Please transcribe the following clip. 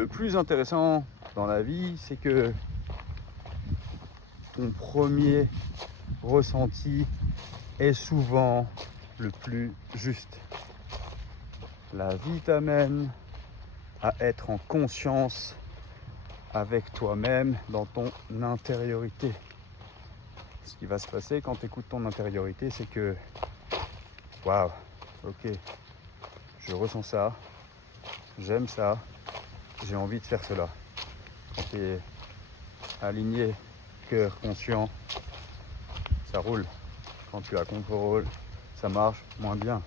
le plus intéressant dans la vie, c'est que ton premier ressenti est souvent le plus juste. La vie t'amène à être en conscience avec toi-même dans ton intériorité. Ce qui va se passer quand tu écoutes ton intériorité, c'est que waouh, ok, je ressens ça, j'aime ça, j'ai envie de faire cela. Quand tu es aligné, cœur conscient, ça roule. Quand tu as contrôle, ça marche moins bien.